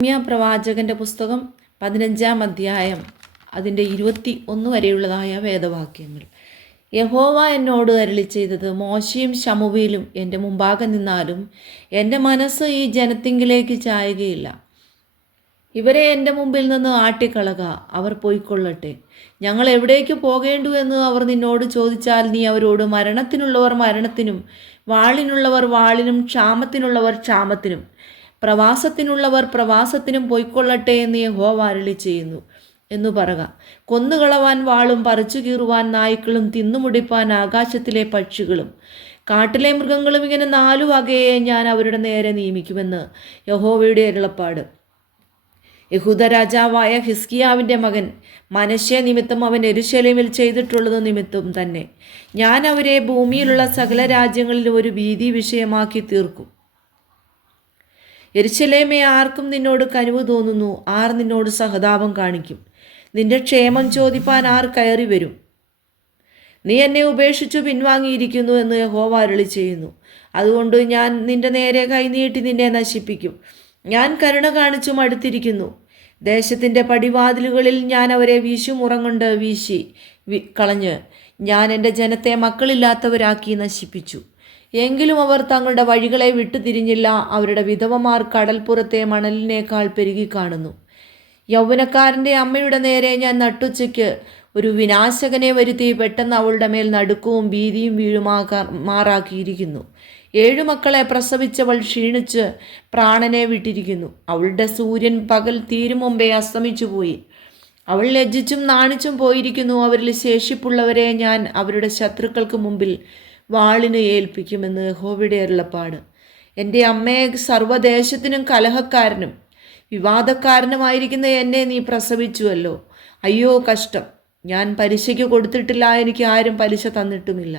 പ്രവാചകന്റെ പുസ്തകം 15-ാം അധ്യായം അതിൻ്റെ 21 വരെയുള്ളതായ വേദവാക്യങ്ങൾ. യഹോവ എന്നോട് അരുളി ചെയ്തത്, മോശയും ശമൂവേലും എൻ്റെ മുമ്പാകെ നിന്നാലും എൻ്റെ മനസ്സ് ഈ ജനത്തിങ്കിലേക്ക് ചായുകയില്ല. ഇവരെ എൻ്റെ മുമ്പിൽ നിന്ന് ആട്ടിക്കളക, അവർ പോയിക്കൊള്ളട്ടെ. ഞങ്ങൾ എവിടേക്ക് പോകേണ്ടു എന്ന് അവർ നിന്നോട് ചോദിച്ചാൽ നീ അവരോട്, മരണത്തിനുള്ളവർ മരണത്തിനും, വാളിനുള്ളവർ വാളിനും, ക്ഷാമത്തിനുള്ളവർ ക്ഷാമത്തിനും, പ്രവാസത്തിനുള്ളവർ പ്രവാസത്തിനും പോയിക്കൊള്ളട്ടെ എന്ന് യഹോവ അരുളി ചെയ്യുന്നു എന്നു പറക. കൊന്നുകളവാൻ വാളും, പറിച്ചു കീറുവാൻ നായ്ക്കളും, തിന്നുമുടിപ്പാൻ ആകാശത്തിലെ പക്ഷികളും, കാട്ടിലെ മൃഗങ്ങളും, ഇങ്ങനെ 4 വകയെ ഞാൻ അവരുടെ നേരെ നിയമിക്കുമെന്ന് യഹോവയുടെ അരുളപ്പാട്. യഹൂദ രാജാവായ ഹിസ്കിയാവിൻ്റെ മകൻ മനശ്ശെ നിമിത്തം അവൻ യെരൂശലേമിൽ ചെയ്തിട്ടുള്ളത് നിമിത്തം തന്നെ ഞാൻ അവരെ ഭൂമിയിലുള്ള സകല രാജ്യങ്ങളിലും ഒരു ഭീതി വിഷയമാക്കി തീർക്കും. യെരൂശലേമേ, ആർക്കും നിന്നോട് കനിവ് തോന്നുന്നു? ആർ നിന്നോട് സഹതാപം കാണിക്കും? നിന്റെ ക്ഷേമം ചോദിപ്പാൻ ആർ കയറി വരും? നീ എന്നെ ഉപേക്ഷിച്ചു പിൻവാങ്ങിയിരിക്കുന്നു എന്ന് യഹോവ അരുളി ചെയ്യുന്നു. അതുകൊണ്ട് ഞാൻ നിന്റെ നേരെ കൈനീട്ടി നിന്നെ നശിപ്പിക്കും. ഞാൻ കരുണ കാണിച്ചു മടുത്തിരിക്കുന്നു. ദേശത്തിൻ്റെ പടിവാതിലുകളിൽ ഞാൻ അവരെ വീശുമുറം കൊണ്ട് വീശി കളഞ്ഞ് ഞാൻ എൻ്റെ ജനത്തെ മക്കളില്ലാത്തവരാക്കി നശിപ്പിച്ചു. എങ്കിലും അവർ തങ്ങളുടെ വഴികളെ വിട്ടുതിരിഞ്ഞില്ല. അവരുടെ വിധവമാർ കടൽപ്പുറത്തെ മണലിനേക്കാൾ പെരുകി കാണുന്നു. യൗവനക്കാരൻ്റെ അമ്മയുടെ നേരെ ഞാൻ നട്ടുച്ചയ്ക്ക് ഒരു വിനാശകനെ വരുത്തി പെട്ടെന്ന് അവളുടെ മേൽ നടുക്കവും ഭീതിയും മാറാക്കിയിരിക്കുന്നു. 7 മക്കളെ പ്രസവിച്ചവൾ ക്ഷീണിച്ച് പ്രാണനെ വിട്ടിരിക്കുന്നു. അവളുടെ സൂര്യൻ പകൽ തീരും മുമ്പേ അസ്തമിച്ചു പോയി. അവൾ ലജ്ജിച്ചും നാണിച്ചും പോയിരിക്കുന്നു. അവരിൽ ശേഷിപ്പുള്ളവരെ ഞാൻ അവരുടെ ശത്രുക്കൾക്ക് മുമ്പിൽ വാളിന് ഏൽപ്പിക്കുമെന്ന് യഹോവയുടെ അരുളപ്പാട്. എൻ്റെ അമ്മയെ, സർവ്വദേശത്തിനും കലഹക്കാരനും വിവാദക്കാരനുമായിരിക്കുന്ന എന്നെ നീ പ്രസവിച്ചുവല്ലോ. അയ്യോ കഷ്ടം! ഞാൻ പലിശയ്ക്ക് കൊടുത്തിട്ടില്ല, എനിക്ക് ആരും പലിശ തന്നിട്ടുമില്ല.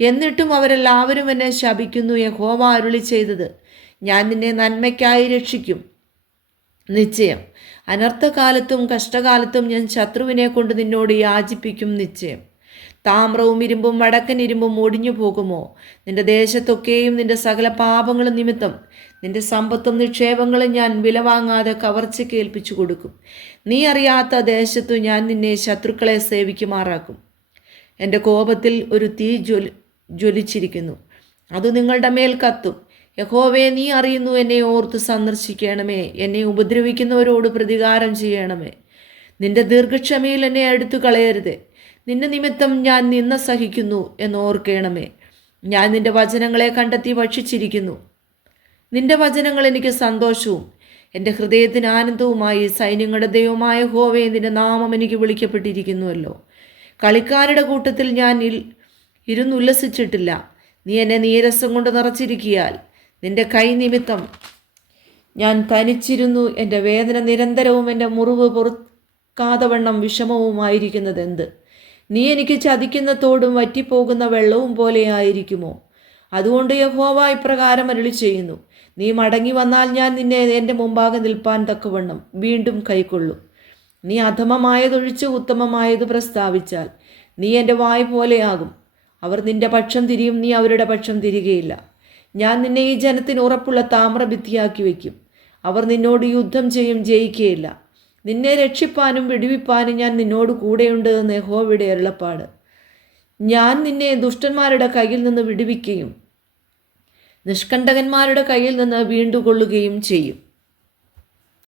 എന്നിട്ടും അവരെല്ലാവരും എന്നെ ശപിക്കുന്നു. യഹോവ അരുളി ചെയ്തത്, ഞാൻ നിന്നെ നന്മയ്ക്കായി രക്ഷിക്കും. നിശ്ചയം അനർത്ഥകാലത്തും കഷ്ടകാലത്തും ഞാൻ ശത്രുവിനെ കൊണ്ട് നിന്നോട് യാചിപ്പിക്കും. നിശ്ചയം താമ്രവും ഇരുമ്പും വടക്കൻ ഇരുമ്പും ഒടിഞ്ഞു പോകുമോ? നിന്റെ ദേശത്തൊക്കെയും നിന്റെ സകല പാപങ്ങളും നിമിത്തം നിന്റെ സമ്പത്തും നിക്ഷേപങ്ങളും ഞാൻ വിലവാങ്ങാതെ കവർച്ചയ്ക്ക് ഏൽപ്പിച്ചു കൊടുക്കും. നീ അറിയാത്ത ദേശത്തു ഞാൻ നിന്നെ ശത്രുക്കളെ സേവിക്കുമാറാക്കും. എൻ്റെ കോപത്തിൽ ഒരു തീ ജ്വലിച്ചിരിക്കുന്നു, അത് നിങ്ങളുടെ മേൽ കത്തും. യഹോവേ, നീ അറിയുന്നു. എന്നെ ഓർത്ത് സന്ദർശിക്കണമേ. എന്നെ ഉപദ്രവിക്കുന്നവരോട് പ്രതികാരം ചെയ്യണമേ. നിന്റെ ദീർഘക്ഷമയിൽ എന്നെ എടുത്തു കളയരുതേ. നിന്റെ നിമിത്തം ഞാൻ നിന്ന സഹിക്കുന്നു എന്നോർക്കണമേ. ഞാൻ നിന്റെ വചനങ്ങളെ കണ്ടെത്തി ഭക്ഷിച്ചിരിക്കുന്നു. നിന്റെ വചനങ്ങൾ എനിക്ക് സന്തോഷവും എൻ്റെ ഹൃദയത്തിന് ആനന്ദവുമായി. സൈന്യങ്ങളുടെ ദൈവമായ യഹോവേ, നിന്റെ നാമം എനിക്ക് വിളിക്കപ്പെട്ടിരിക്കുന്നുവല്ലോ. കളിക്കാരുടെ കൂട്ടത്തിൽ ഞാൻ ഇരുന്നുല്ലസിച്ചിട്ടില്ല. നീ എന്നെ നീരസം കൊണ്ട് നിറച്ചിരിക്കിയാൽ നിന്റെ കൈ നിമിത്തം ഞാൻ തനിച്ചിരുന്നു. എൻ്റെ വേദന നിരന്തരവും എൻ്റെ മുറിവ് പൊറുക്കാതവണ്ണം വിഷമവുമായിരിക്കുന്നതെന്ത്? നീ എനിക്ക് ചതിക്കുന്ന തോടും വറ്റിപ്പോകുന്ന വെള്ളവും പോലെ ആയിരിക്കുമോ? അതുകൊണ്ട് യഹോവ ഇപ്രകാരം അരുളി ചെയ്യുന്നു, നീ മടങ്ങി വന്നാൽ ഞാൻ നിന്നെ എൻ്റെ മുമ്പാകെ നിൽപ്പാൻ തക്കവണ്ണം വീണ്ടും കൈക്കൊള്ളും. നീ അധമമായതൊഴിച്ച് ഉത്തമമായത് പ്രസ്താവിച്ചാൽ നീ എൻ്റെ വായ് പോലെയാകും. അവർ നിന്റെ പക്ഷം തിരിയും, നീ അവരുടെ പക്ഷം തിരികയില്ല. ഞാൻ നിന്നെ ഈ ജനത്തിന് ഉറപ്പുള്ള താമ്രഭിത്തിയാക്കി വയ്ക്കും. അവർ നിന്നോട് യുദ്ധം ചെയ്യും, ജയിക്കുകയില്ല. നിന്നെ രക്ഷിപ്പാനും വിടുവിപ്പാനും ഞാൻ നിന്നോട് കൂടെയുണ്ട് എന്ന് യഹോവയുടെ അരുളപ്പാട്. ഞാൻ നിന്നെ ദുഷ്ടന്മാരുടെ കയ്യിൽ നിന്ന് വിടുവിക്കുകയും നിഷ്കണ്ടകന്മാരുടെ കയ്യിൽ നിന്ന് വീണ്ടുകൊള്ളുകയും ചെയ്യും.